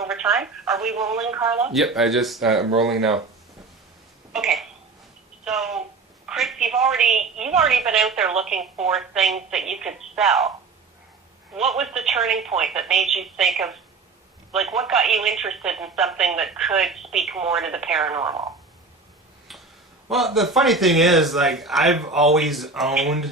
over time. Are we rolling, Carla? Yep, I'm rolling now. Okay. So, Chris, you've already been out there looking for things that you could sell. What was the turning point that made you think of, like, what got you interested in something that could speak more to the paranormal? Well, the funny thing is, like, I've always owned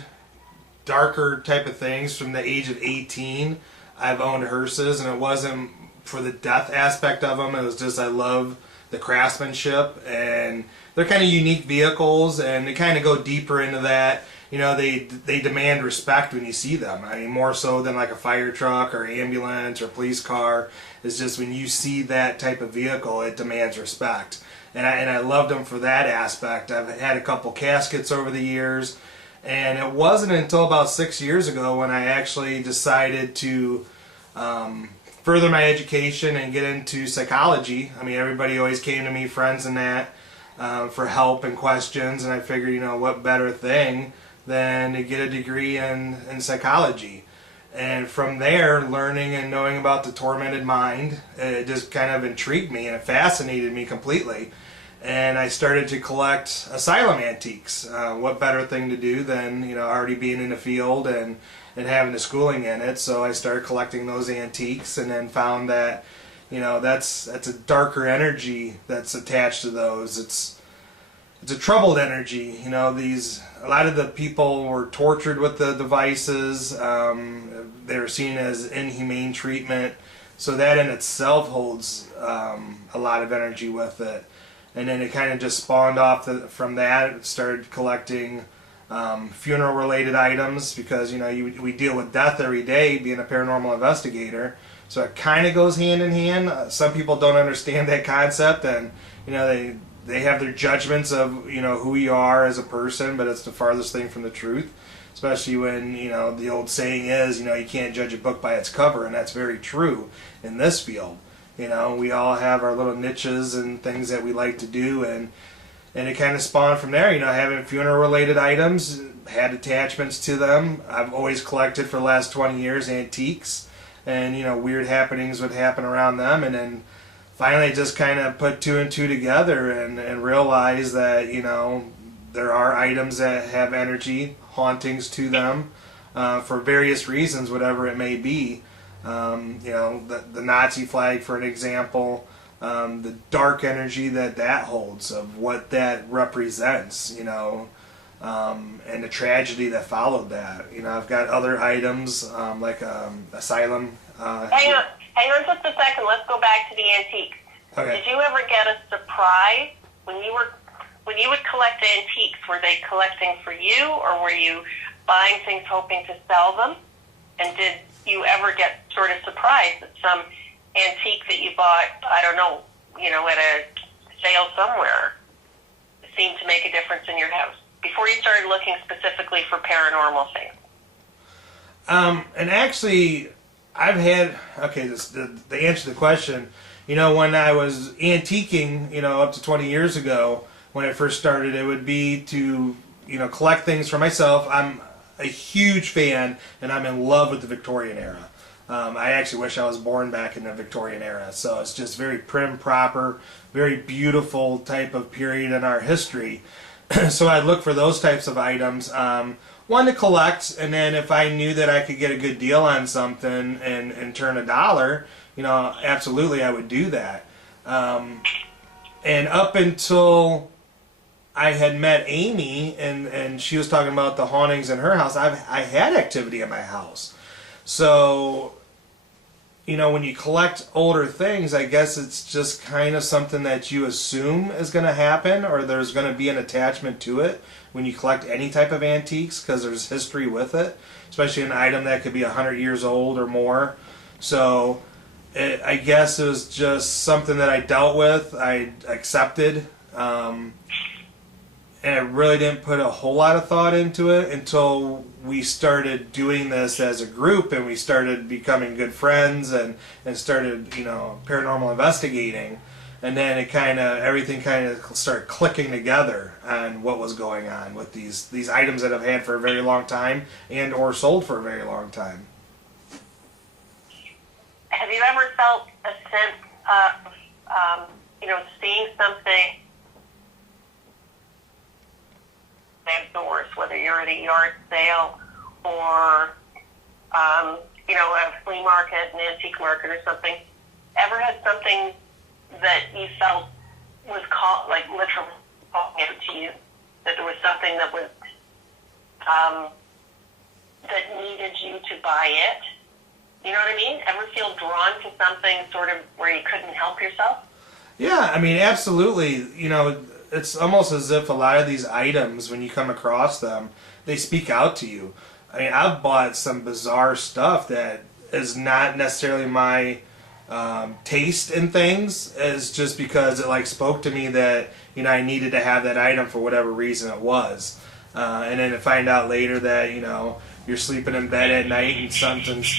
darker type of things from the age of 18. I've owned hearses, and it wasn't for the death aspect of them. It was just I love the craftsmanship, and they're kind of unique vehicles, and they kind of go deeper into that. You know, they demand respect when you see them. I mean, more so than like a fire truck or ambulance or police car. It's just when you see that type of vehicle, it demands respect. And I loved them for that aspect. I've had a couple caskets over the years, and it wasn't until about 6 years ago when I actually decided to further my education and get into psychology. I mean, everybody always came to me, friends and that, for help and questions, and I figured, you know, what better thing than to get a degree in psychology. And from there, learning and knowing about the tormented mind, it just kind of intrigued me and it fascinated me completely. And I started to collect asylum antiques. What better thing to do than, you know, already being in the field and having the schooling in it. So I started collecting those antiques, and then found that, you know, that's a darker energy that's attached to those. It's a troubled energy. You know, a lot of the people were tortured with the devices. They were seen as inhumane treatment. So that in itself holds a lot of energy with it. And then it kind of just spawned off from that. Started collecting funeral related items, because, you know, we deal with death every day being a paranormal investigator. So it kind of goes hand in hand. Some people don't understand that concept, and, you know, they have their judgments of, you know, who you are as a person, but it's the farthest thing from the truth. Especially when, you know, the old saying is, you know, you can't judge a book by its cover, and that's very true in this field. You know, we all have our little niches and things that we like to do, and it kind of spawned from there. You know, having funeral related items, had attachments to them. I've always collected for the last 20 years antiques, and, you know, weird happenings would happen around them, and then finally just kind of put two and two together and realize that, you know, there are items that have energy, hauntings to them, for various reasons, whatever it may be. You know, the Nazi flag, for an example, the dark energy that holds, of what that represents, you know, and the tragedy that followed that. You know, I've got other items, like asylum. Hang on just a second. Let's go back to the antiques. Okay. Did you ever get a surprise when you would collect antiques? Were they collecting for you, or were you buying things hoping to sell them? And did you ever get sort of surprised that some antique that you bought, I don't know, you know, at a sale somewhere, seemed to make a difference in your house before you started looking specifically for paranormal things? And actually, I've had, okay, the answer to the question, you know, when I was antiquing, you know, up to 20 years ago, when I first started, it would be to, you know, collect things for myself. I'm a huge fan, and I'm in love with the Victorian era. I actually wish I was born back in the Victorian era. So it's just very prim, proper, very beautiful type of period in our history. So I'd look for those types of items. One, to collect, and then if I knew that I could get a good deal on something and turn a dollar, you know, absolutely I would do that. And up until I had met Amy, and she was talking about the hauntings in her house, I had activity in my house. So, you know, when you collect older things, I guess it's just kind of something that you assume is going to happen, or there's going to be an attachment to it when you collect any type of antiques, because there's history with it, especially an item that could be 100 years old or more. So I guess it was just something that I dealt with, I accepted, and I really didn't put a whole lot of thought into it until we started doing this as a group, and we started becoming good friends and started, you know, paranormal investigating. And then everything kind of started clicking together on what was going on with these items that I've had for a very long time and or sold for a very long time. Have you ever felt a sense of, seeing something outdoors, whether you're at a yard sale or, a flea market, an antique market or something, ever had something that you felt was called, like literally calling out to you, that there was something that was, that needed you to buy it? You know what I mean? Ever feel drawn to something sort of where you couldn't help yourself? Yeah, I mean, absolutely. It's almost as if a lot of these items, when you come across them, they speak out to you. I mean, I've bought some bizarre stuff that is not necessarily my taste in things, is just because it spoke to me that I needed to have that item for whatever reason it was, and then to find out later that you're sleeping in bed at night and something's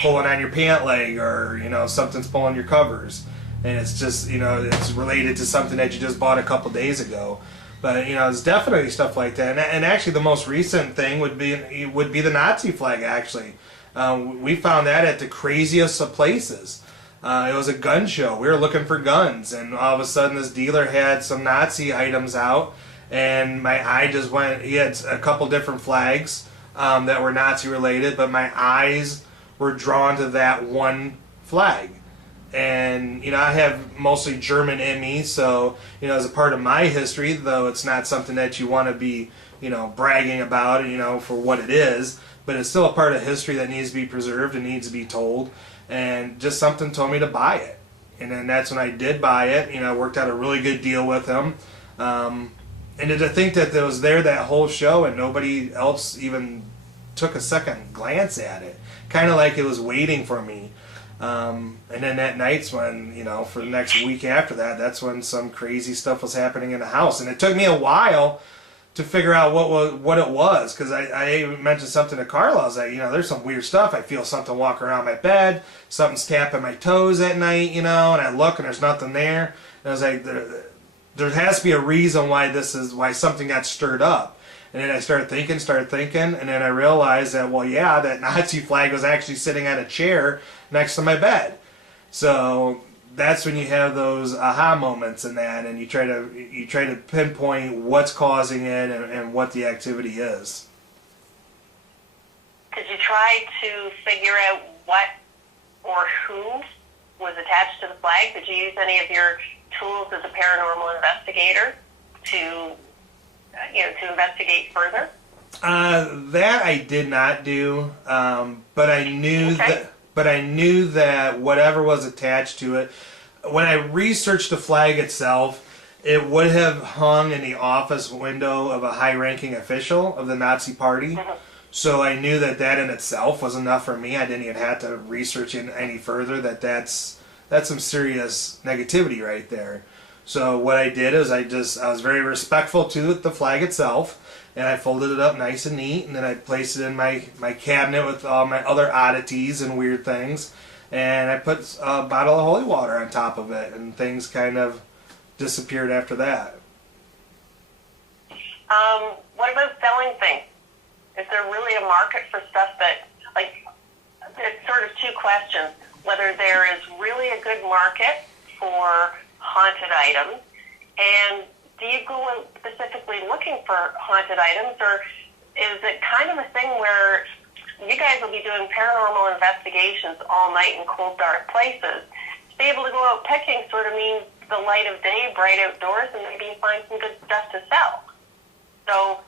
pulling on your pant leg, or something's pulling your covers, and it's just it's related to something that you just bought a couple days ago. But it's definitely stuff like that. And actually, the most recent thing would be the Nazi flag. Actually, we found that at the craziest of places. It was a gun show. We were looking for guns, and all of a sudden, this dealer had some Nazi items out, and my eye just went. He had a couple different flags that were Nazi related, but my eyes were drawn to that one flag. And I have mostly German in me, so as a part of my history, though it's not something that you want to be bragging about for what it is, but it's still a part of history that needs to be preserved and needs to be told. And just something told me to buy it, and then that's when I did buy it. I worked out a really good deal with him, and to think that it was there that whole show and nobody else even took a second glance at it, kind of like it was waiting for me. And then that night's when, for the next week after that, that's when some crazy stuff was happening in the house. And it took me a while to figure out what it was, because I even mentioned something to Carla. I was like, there's some weird stuff. I feel something walking around my bed. Something's tapping my toes at night, and I look and there's nothing there. And I was like, there has to be a reason why something got stirred up. And then I started thinking, and then I realized that, that Nazi flag was actually sitting on a chair next to my bed. So that's when you have those aha moments in that, and you try to pinpoint what's causing it and what the activity is. Did you try to figure out what or who was attached to the flag? Did you use any of your tools as a paranormal investigator to investigate further? That I did not do, but I knew that whatever was attached to it, when I researched the flag itself, it would have hung in the office window of a high-ranking official of the Nazi Party. Mm-hmm. So I knew that in itself was enough for me. I didn't even have to research it any further. That's some serious negativity right there. So what I did is I was very respectful to the flag itself, and I folded it up nice and neat, and then I placed it in my cabinet with all my other oddities and weird things, and I put a bottle of holy water on top of it, and things kind of disappeared after that. What about selling things? Is there really a market for stuff that, it's sort of two questions. Whether there is really a good market for haunted items, and do you go out specifically looking for haunted items, or is it kind of a thing where you guys will be doing paranormal investigations all night in cold, dark places? To be able to go out picking sort of means the light of day, bright outdoors, and maybe you find some good stuff to sell. So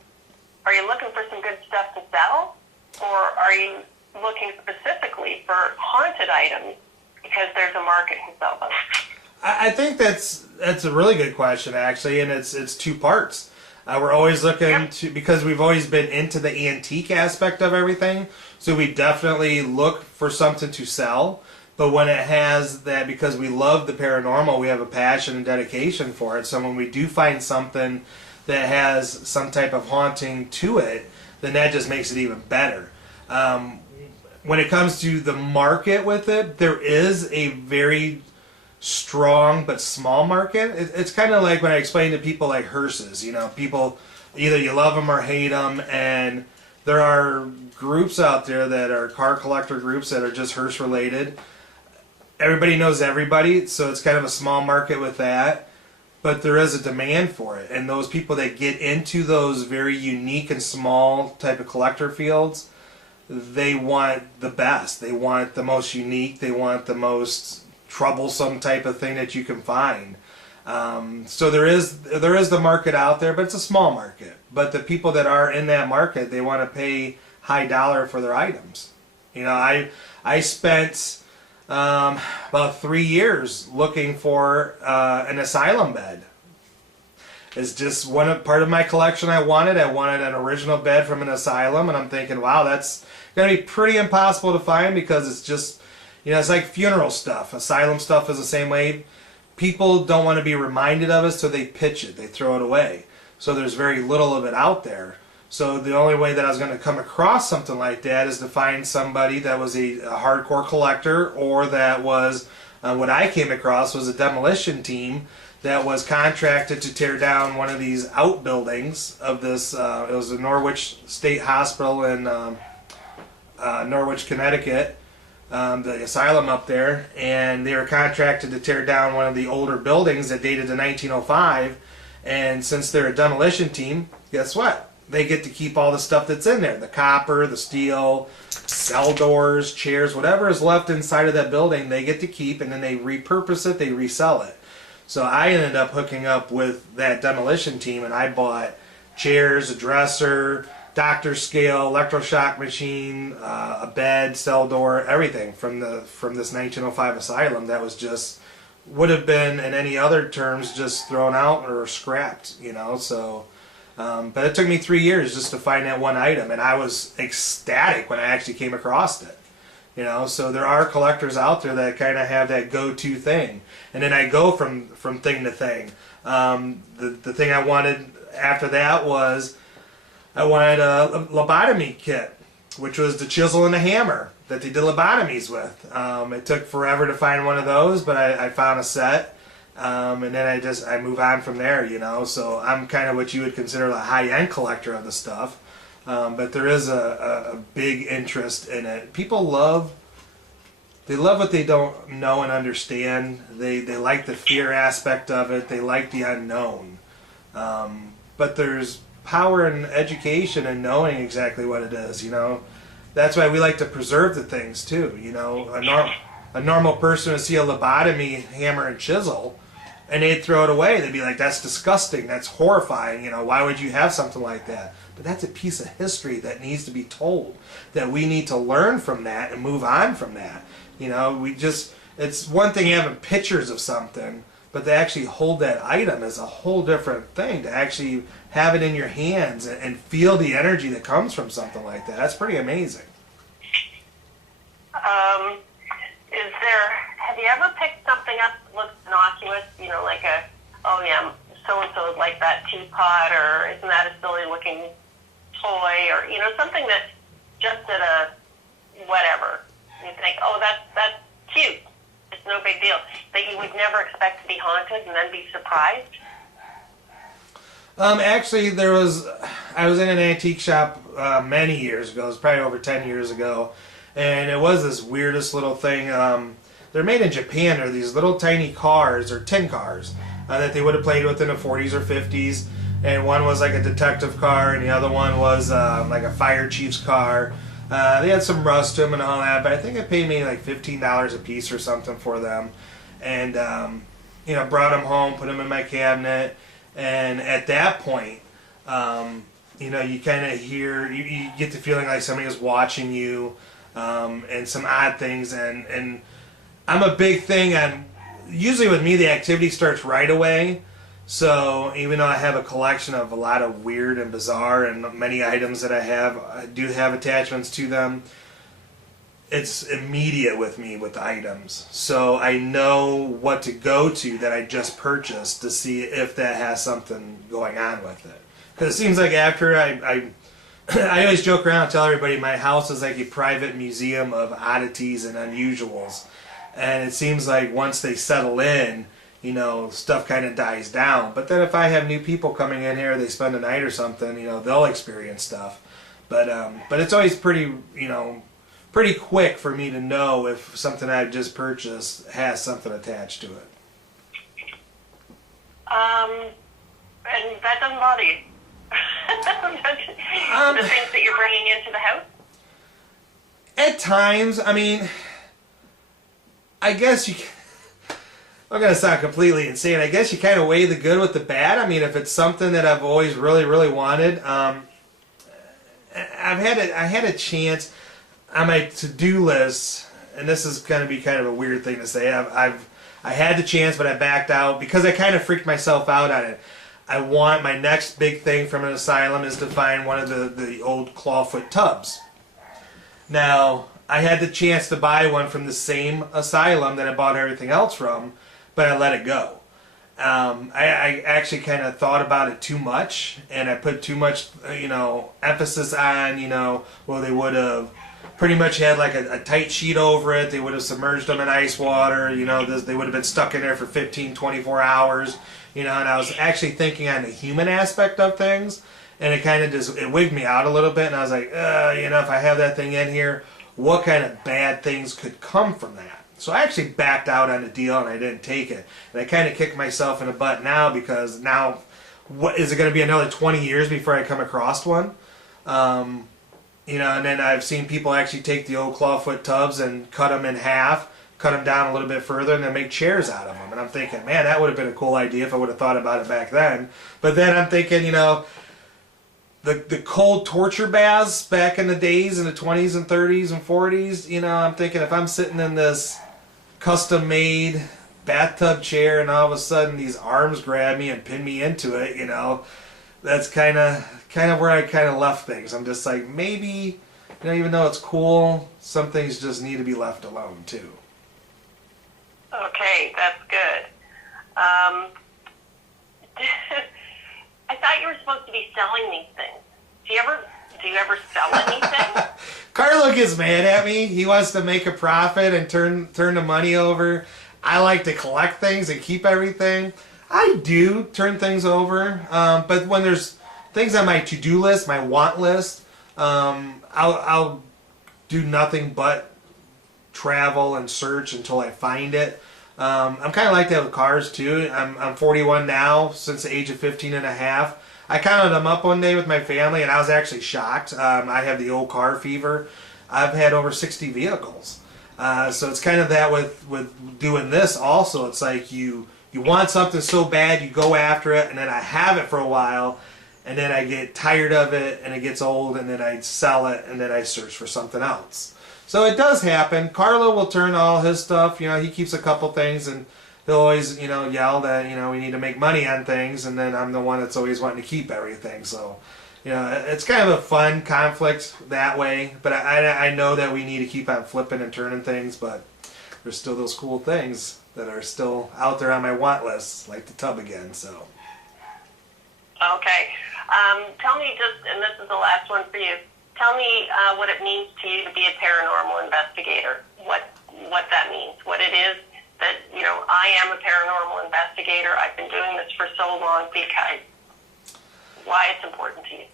are you looking for some good stuff to sell, or are you looking specifically for haunted items because there's a market to sell them? I think that's a really good question, actually, and it's two parts. We're always looking to, because we've always been into the antique aspect of everything, so we definitely look for something to sell. But when it has that, because we love the paranormal, we have a passion and dedication for it. So when we do find something that has some type of haunting to it, then that just makes it even better. When it comes to the market with it, there is a very strong but small market. It's kind of like when I explain to people like hearses. People, either you love them or hate them, and there are groups out there that are car collector groups that are just hearse related. everybody knows everybody, so it's kind of a small market with that. But there is a demand for it, and those people that get into those very unique and small type of collector fields, they want the best. They want the most unique. They want the most troublesome type of thing that you can find. So there is the market out there, but it's a small market. But the people that are in that market, they want to pay high dollar for their items. You know, I spent about 3 years looking for an asylum bed. It's just part of my collection I wanted. I wanted an original bed from an asylum, and I'm thinking, wow, that's going to be pretty impossible to find because it's just, you know, it's like funeral stuff. Asylum stuff is the same way. People don't want to be reminded of it, so they pitch it. They throw it away. So there's very little of it out there. So the only way that I was going to come across something like that is to find somebody that was a hardcore collector, or that was, what I came across was a demolition team that was contracted to tear down one of these outbuildings of this. It was the Norwich State Hospital in Norwich, Connecticut, the asylum up there, and they were contracted to tear down one of the older buildings that dated to 1905. And since they're a demolition team, guess what? They get to keep all the stuff that's in there. The copper, the steel, cell doors, chairs, whatever is left inside of that building, they get to keep, and then they repurpose it, they resell it. So I ended up hooking up with that demolition team, and I bought chairs, a dresser, doctor scale, electroshock machine, a bed, cell door, everything from this 1905 asylum that was just, would have been in any other terms just thrown out or scrapped, you know. So but it took me 3 years just to find that one item, and I was ecstatic when I actually came across it. You know, so there are collectors out there that kind of have that go-to thing, and then I go from thing to thing. The thing I wanted after that was I wanted a lobotomy kit, which was the chisel and the hammer that they did lobotomies with. It took forever to find one of those, but I found a set, and then I move on from there. You know, so I'm kind of what you would consider a high-end collector of the stuff. But there is a big interest in it. People love what they don't know and understand. They like the fear aspect of it. They like the unknown. But there's power in education and knowing exactly what it is, you know. That's why we like to preserve the things too. You know, a normal person would see a lobotomy hammer and chisel, and they'd throw it away. They'd be like, that's disgusting, that's horrifying, you know, why would you have something like that? But that's a piece of history that needs to be told, that we need to learn from that and move on from that. You know, it's one thing having pictures of something, but to actually hold that item is a whole different thing. To actually have it in your hands and feel the energy that comes from something like that, that's pretty amazing. Have you ever picked something up that looks innocuous, you know, like oh yeah, so-and-so would like that teapot, or isn't that a silly looking toy, or, you know, something that just at a whatever, you think, oh, that's cute, it's no big deal, that you would never expect to be haunted and then be surprised? Actually, I was in an antique shop many years ago. It was probably over 10 years ago, and it was this weirdest little thing. They're made in Japan. They're these little tiny cars, or tin cars, that they would have played with in the 40s or 50s. And one was like a detective car, and the other one was like a fire chief's car. They had some rust to them and all that, but I think it paid me like $15 a piece or something for them. And you know, brought them home, put them in my cabinet, and at that point, you know, you kind of hear, you get the feeling like somebody is watching you, and some odd things. And I'm a big thing on, usually with me the activity starts right away. So even though I have a collection of a lot of weird and bizarre and many items that I do have attachments to them, it's immediate with me with the items. So I know what to go to that I just purchased to see if that has something going on with it. Because it seems like after I always joke around and tell everybody my house is like a private museum of oddities and unusuals. And it seems like once they settle in, you know, stuff kind of dies down. But then if I have new people coming in here, they spend a night or something, you know, they'll experience stuff. But it's always pretty pretty quick for me to know if something I've just purchased has something attached to it. And that doesn't bother you? The things that you're bringing into the house? At times, I mean, I guess I'm going to sound completely insane. I guess you kind of weigh the good with the bad. I mean, if it's something that I've always really, really wanted, I had a chance on my to-do list, and this is going to be kind of a weird thing to say. I had the chance, but I backed out because I kind of freaked myself out on it. I want my next big thing from an asylum is to find one of the old clawfoot tubs. Now, I had the chance to buy one from the same asylum that I bought everything else from, but I let it go. I actually kind of thought about it too much, and I put too much, emphasis on, well, they would have pretty much had like a tight sheet over it. They would have submerged them in ice water. They would have been stuck in there for 15, 24 hours. And I was actually thinking on the human aspect of things, and it kind of it wigged me out a little bit. And I was like, if I have that thing in here, what kind of bad things could come from that? So I actually backed out on the deal, and I didn't take it. And I kind of kicked myself in the butt now because now, what is it going to be another 20 years before I come across one? And then I've seen people actually take the old clawfoot tubs and cut them in half, cut them down a little bit further, and then make chairs out of them. And I'm thinking, man, that would have been a cool idea if I would have thought about it back then. But then I'm thinking, the cold torture baths back in the days in the 20s and 30s and 40s, I'm thinking if I'm sitting in this custom-made bathtub chair and all of a sudden these arms grab me and pin me into it, that's kind of where I kind of left things. I'm just like, maybe, even though it's cool, some things just need to be left alone too. Okay, that's good. I thought you were supposed to be selling these things. Do you ever sell anything? Carlo gets mad at me. He wants to make a profit and turn the money over. I like to collect things and keep everything. I do turn things over, but when there's things on my to-do list, my want list, I'll do nothing but travel and search until I find it. I'm kind of like that with cars too. I'm 41 now, since the age of 15 and a half. I counted them up one day with my family, and I was actually shocked. I have the old car fever. I've had over 60 vehicles. So it's kind of that with doing this also. It's like you want something so bad, you go after it, and then I have it for a while, and then I get tired of it, and it gets old, and then I sell it, and then I search for something else. So it does happen. Carlo will turn all his stuff. He keeps a couple things, and he'll always, yell that, we need to make money on things, and then I'm the one that's always wanting to keep everything. So, it's kind of a fun conflict that way, but I know that we need to keep on flipping and turning things, but there's still those cool things that are still out there on my want list, like the tub again, so. Okay. Tell me and this is the last one for you, tell me what it means to you to be a paranormal investigator, what that means, what it is that, I am a paranormal investigator. I've been doing this for so long because why it's important to you.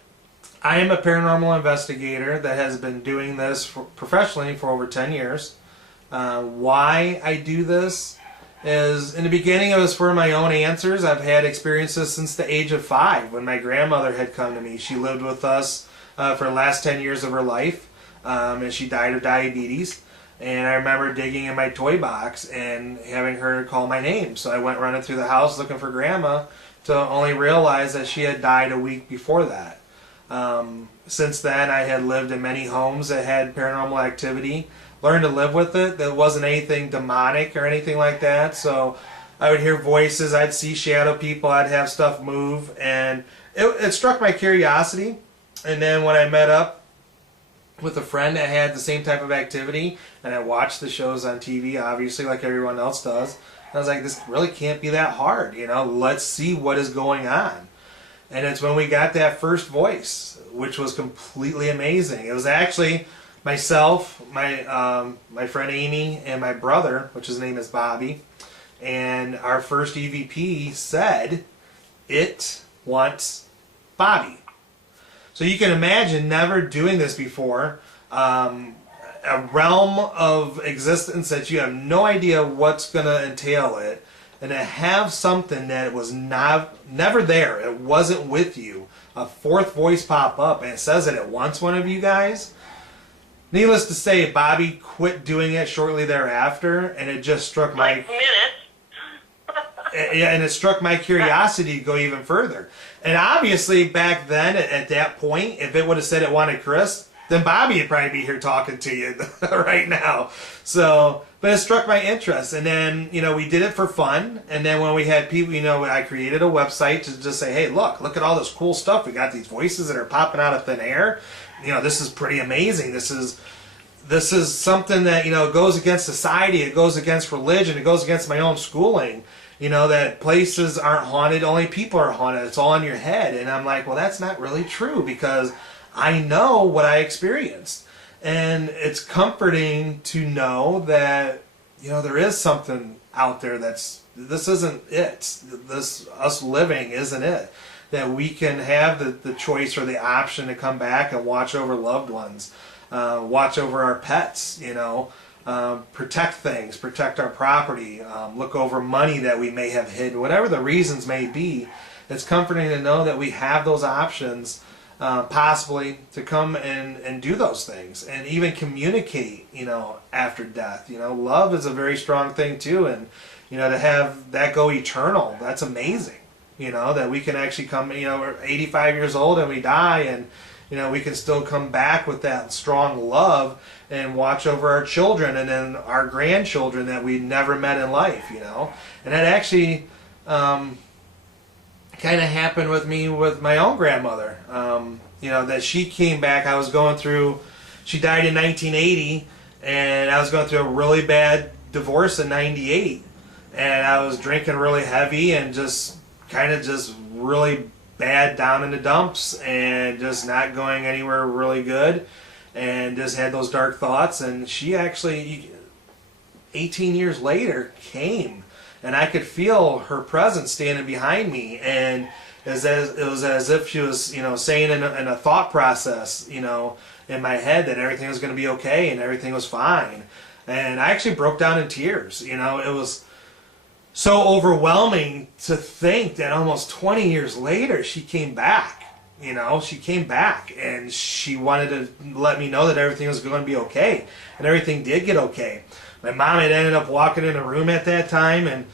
I am a paranormal investigator that has been doing this professionally for over 10 years. Why I do this is, in the beginning, it was for my own answers. I've had experiences since the age of 5 when my grandmother had come to me. She lived with us for the last 10 years of her life, and she died of diabetes. And I remember digging in my toy box and having her call my name. So I went running through the house looking for Grandma to only realize that she had died a week before that. Since then, I had lived in many homes that had paranormal activity, learned to live with it. There wasn't anything demonic or anything like that. So I would hear voices, I'd see shadow people, I'd have stuff move, and it struck my curiosity. And then when I met up with a friend that had the same type of activity, and I watched the shows on TV, obviously, like everyone else does, I was like, this really can't be that hard, let's see what is going on. And it's when we got that first voice, which was completely amazing. It was actually myself, my friend Amy, and my brother, which his name is Bobby, and our first EVP said, "It wants Bobby." So you can imagine never doing this before. a realm of existence that you have no idea what's going to entail it, and to have something that was never there, it wasn't with you, a fourth voice pop up, and it says that it wants one of you guys. Needless to say, Bobby quit doing it shortly thereafter, and it just struck my... Like minutes. Yeah, and it struck my curiosity to go even further. And obviously, back then, at that point, if it would have said it wanted Chris, then Bobby would probably be here talking to you right now. So, but it struck my interest. And then, we did it for fun. And then when we had people, I created a website to just say, hey, look at all this cool stuff. We got these voices that are popping out of thin air. This is pretty amazing. This is something that, goes against society. It goes against religion. It goes against my own schooling. That places aren't haunted, only people are haunted. It's all in your head. And I'm like, well, that's not really true, because I know what I experienced. And it's comforting to know that, there is something out there this isn't it. Us living isn't it. That we can have the choice or the option to come back and watch over loved ones, watch over our pets, protect things, protect our property, look over money that we may have hidden, whatever the reasons may be. It's comforting to know that we have those options, possibly to come and do those things and even communicate, after death. Love is a very strong thing too, and to have that go eternal, that's amazing. That we can actually come, we're 85 years old and we die, and we can still come back with that strong love and watch over our children and then our grandchildren that we never met in life, And that actually kind of happened with me with my own grandmother. That she came back. I was going through, she died in 1980, and I was going through a really bad divorce in 98. And I was drinking really heavy and just really bad, down in the dumps, and just not going anywhere really good, and just had those dark thoughts. And she actually, 18 years later, came, and I could feel her presence standing behind me, and it was as if she was, saying in a thought process, in my head, that everything was going to be okay and everything was fine. And I actually broke down in tears. It was so overwhelming to think that almost 20 years later she came back. She came back, and she wanted to let me know that everything was going to be okay, and everything did get okay. My mom had ended up walking in a room at that time, and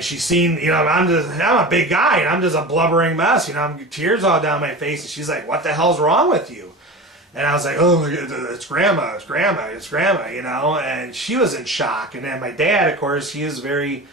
she seen, I'm a big guy, and I'm just a blubbering mess, I'm tears all down my face, and she's like, what the hell's wrong with you? And I was like, oh, it's grandma, and she was in shock. And then my dad, of course, he is very,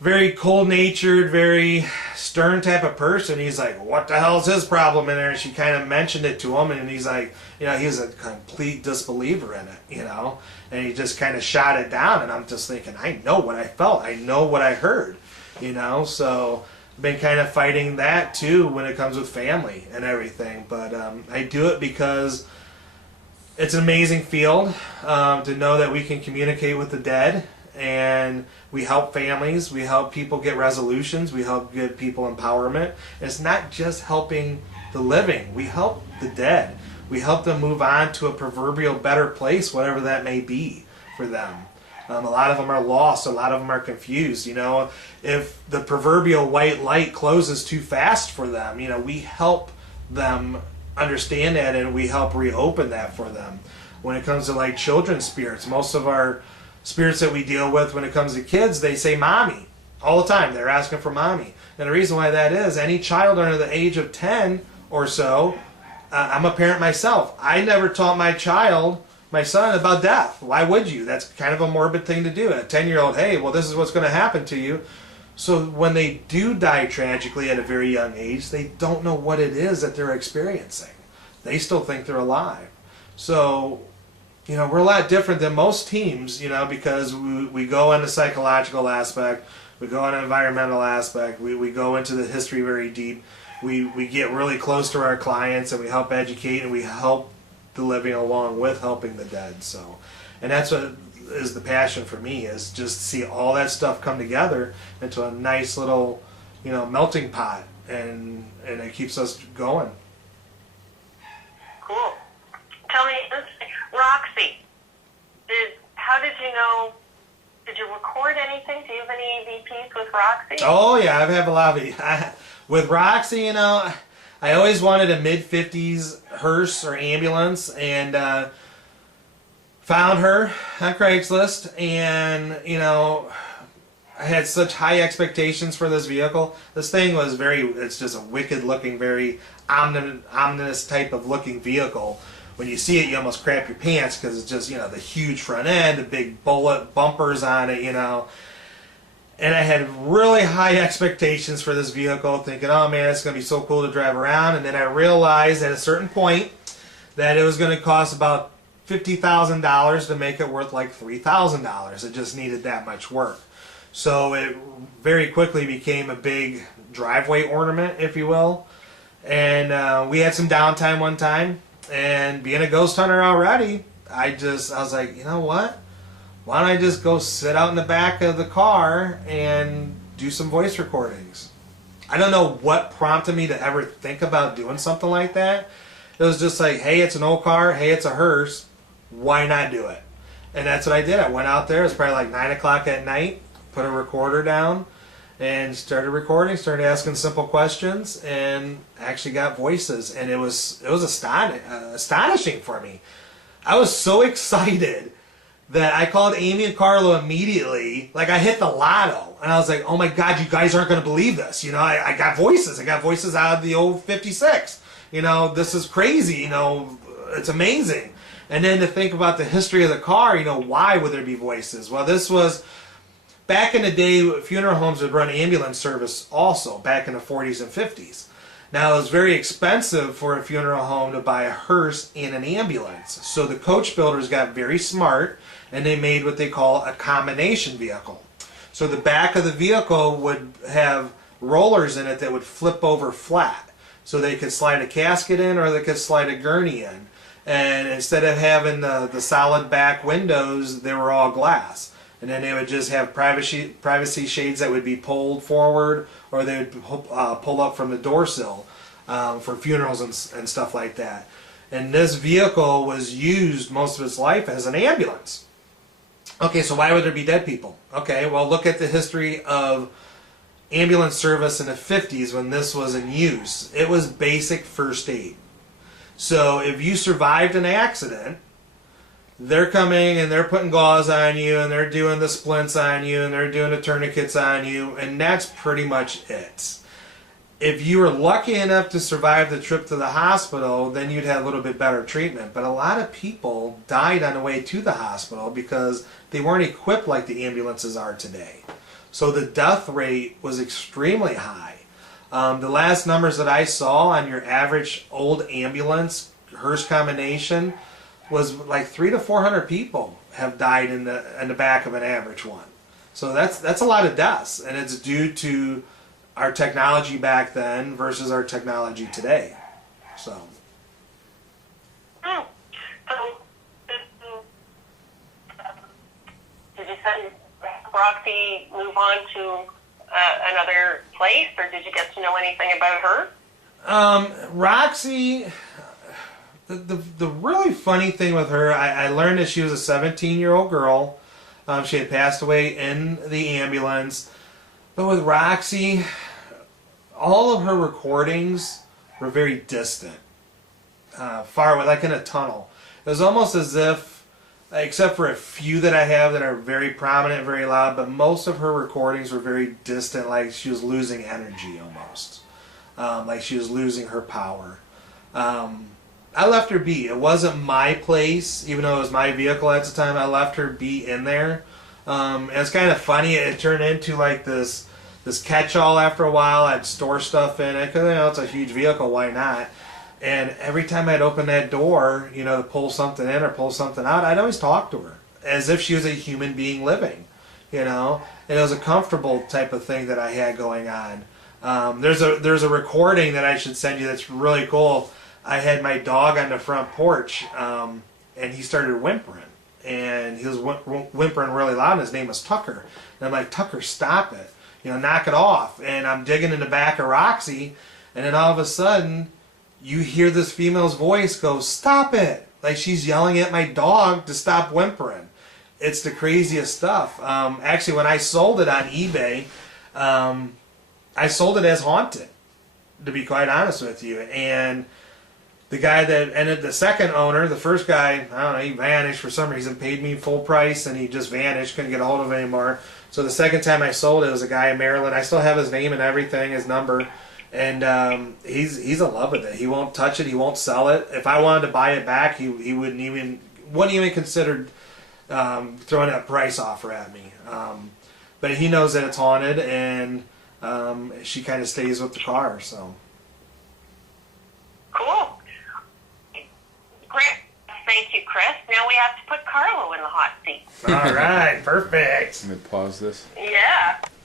very cold-natured, very stern type of person. He's like, what the hell's his problem in there? And she kind of mentioned it to him, and he's like, he's a complete disbeliever in it, and he just kind of shot it down. And I'm just thinking, I know what I felt, I know what I heard, so I've been kind of fighting that too when it comes with family and everything. But I do it because it's an amazing field, to know that we can communicate with the dead. And we help families, we help people get resolutions, we help give people empowerment. And it's not just helping the living, we help the dead. We help them move on to a proverbial better place, whatever that may be for them. A lot of them are lost, a lot of them are confused. If the proverbial white light closes too fast for them, we help them understand that, and we help reopen that for them. When it comes to like children's spirits, most of our spirits that we deal with when it comes to kids, they say mommy all the time. They're asking for mommy. And the reason why that is, any child under the age of 10 or so, I'm a parent myself, I never taught my son about death. Why would you? That's kind of a morbid thing to do. A 10-year-old, hey, well, this is what's going to happen to you. So when they do die tragically at a very young age, they don't know what it is that they're experiencing. They still think they're alive. So we're a lot different than most teams, because we go on the psychological aspect, we go on an environmental aspect, we go into the history very deep, we get really close to our clients, and we help educate, and we help the living along with helping the dead. So, and that's what is the passion for me, is just to see all that stuff come together into a nice little, melting pot, and it keeps us going. Cool. Tell me, Roxy, did you record anything? Do you have any EVPs with Roxy? Oh yeah, I've had a lot of with Roxy. I always wanted a mid-50s hearse or ambulance, and found her on Craigslist, and I had such high expectations for this vehicle. This thing was it's just a wicked looking, very ominous type of looking vehicle. When you see it, you almost crap your pants because it's just, the huge front end, the big bullet bumpers on it, And I had really high expectations for this vehicle, thinking, oh man, it's going to be so cool to drive around. And then I realized at a certain point that it was going to cost about $50,000 to make it worth like $3,000. It just needed that much work. So it very quickly became a big driveway ornament, if you will. And we had some downtime one time. And being a ghost hunter already, I was like, you know what? Why don't I just go sit out in the back of the car and do some voice recordings? I don't know what prompted me to ever think about doing something like that. It was just like, hey, it's an old car. Hey, it's a hearse. Why not do it? And that's what I did. I went out there. It was probably like 9 o'clock at night, put a recorder down, and started recording, started asking simple questions, and actually got voices. And it was astonishing for me. I was so excited that I called Amy and Carlo immediately. Like, I hit the lotto. And I was like, oh my God, you guys aren't going to believe this. I got voices. I got voices out of the old 56. This is crazy. It's amazing. And then to think about the history of the car, why would there be voices? Well, this was... Back in the day, funeral homes would run ambulance service also, back in the 40s and 50s. Now, it was very expensive for a funeral home to buy a hearse and an ambulance. So the coach builders got very smart, and they made what they call a combination vehicle. So the back of the vehicle would have rollers in it that would flip over flat. So they could slide a casket in, or they could slide a gurney in. And instead of having the solid back windows, they were all glass. And then they would just have privacy shades that would be pulled forward, or they would pull up from the door sill for funerals and stuff like that. And this vehicle was used most of its life as an ambulance. Okay, so why would there be dead people? Okay, well, look at the history of ambulance service in the 50s when this was in use. It was basic first aid. So if you survived an accident, they're coming and they're putting gauze on you, and they're doing the splints on you, and they're doing the tourniquets on you, and that's pretty much it. If you were lucky enough to survive the trip to the hospital, then you'd have a little bit better treatment. But a lot of people died on the way to the hospital because they weren't equipped like the ambulances are today. So the death rate was extremely high. The last numbers that I saw on your average old ambulance hearse combination was like 300 to 400 people have died in the back of an average one. So that's a lot of deaths, and it's due to our technology back then versus our technology today. So. So, did you send Roxy move on to another place, or did you get to know anything about her? Roxy. The really funny thing with her, I learned that she was a 17-year-old girl. She had passed away in the ambulance. But with Roxy, all of her recordings were very distant. Far away, like in a tunnel. It was almost as if, except for a few that I have that are very prominent, very loud, but most of her recordings were very distant, like she was losing energy almost. Like she was losing her power. I left her be. It wasn't my place, even though it was my vehicle at the time. I left her be in there. It's kind of funny. It turned into like this catch-all after a while. I'd store stuff in it because it's a huge vehicle. Why not? And every time I'd open that door, to pull something in or pull something out, I'd always talk to her as if she was a human being living. And it was a comfortable type of thing that I had going on. There's a recording that I should send you that's really cool. I had my dog on the front porch, and he started whimpering. And he was whimpering really loud, and his name was Tucker. And I'm like, Tucker, stop it. Knock it off. And I'm digging in the back of Roxy, and then all of a sudden, you hear this female's voice go, stop it. Like she's yelling at my dog to stop whimpering. it's the craziest stuff. Actually, when I sold it on eBay, I sold it as haunted, to be quite honest with you. And the guy that ended, the second owner, the first guy, I don't know, he vanished for some reason, paid me full price, and he just vanished, couldn't get a hold of him anymore. So the second time I sold it, it was a guy in Maryland. I still have his name and everything, his number. And he's in love with it. He won't touch it. He won't sell it. If I wanted to buy it back, he wouldn't even consider throwing a price offer at me. But he knows that it's haunted, and she kind of stays with the car. So Cool. Great. Thank you, Chris. Now we have to put Carlo in the hot seat. all right, perfect. Let me pause this. Yeah.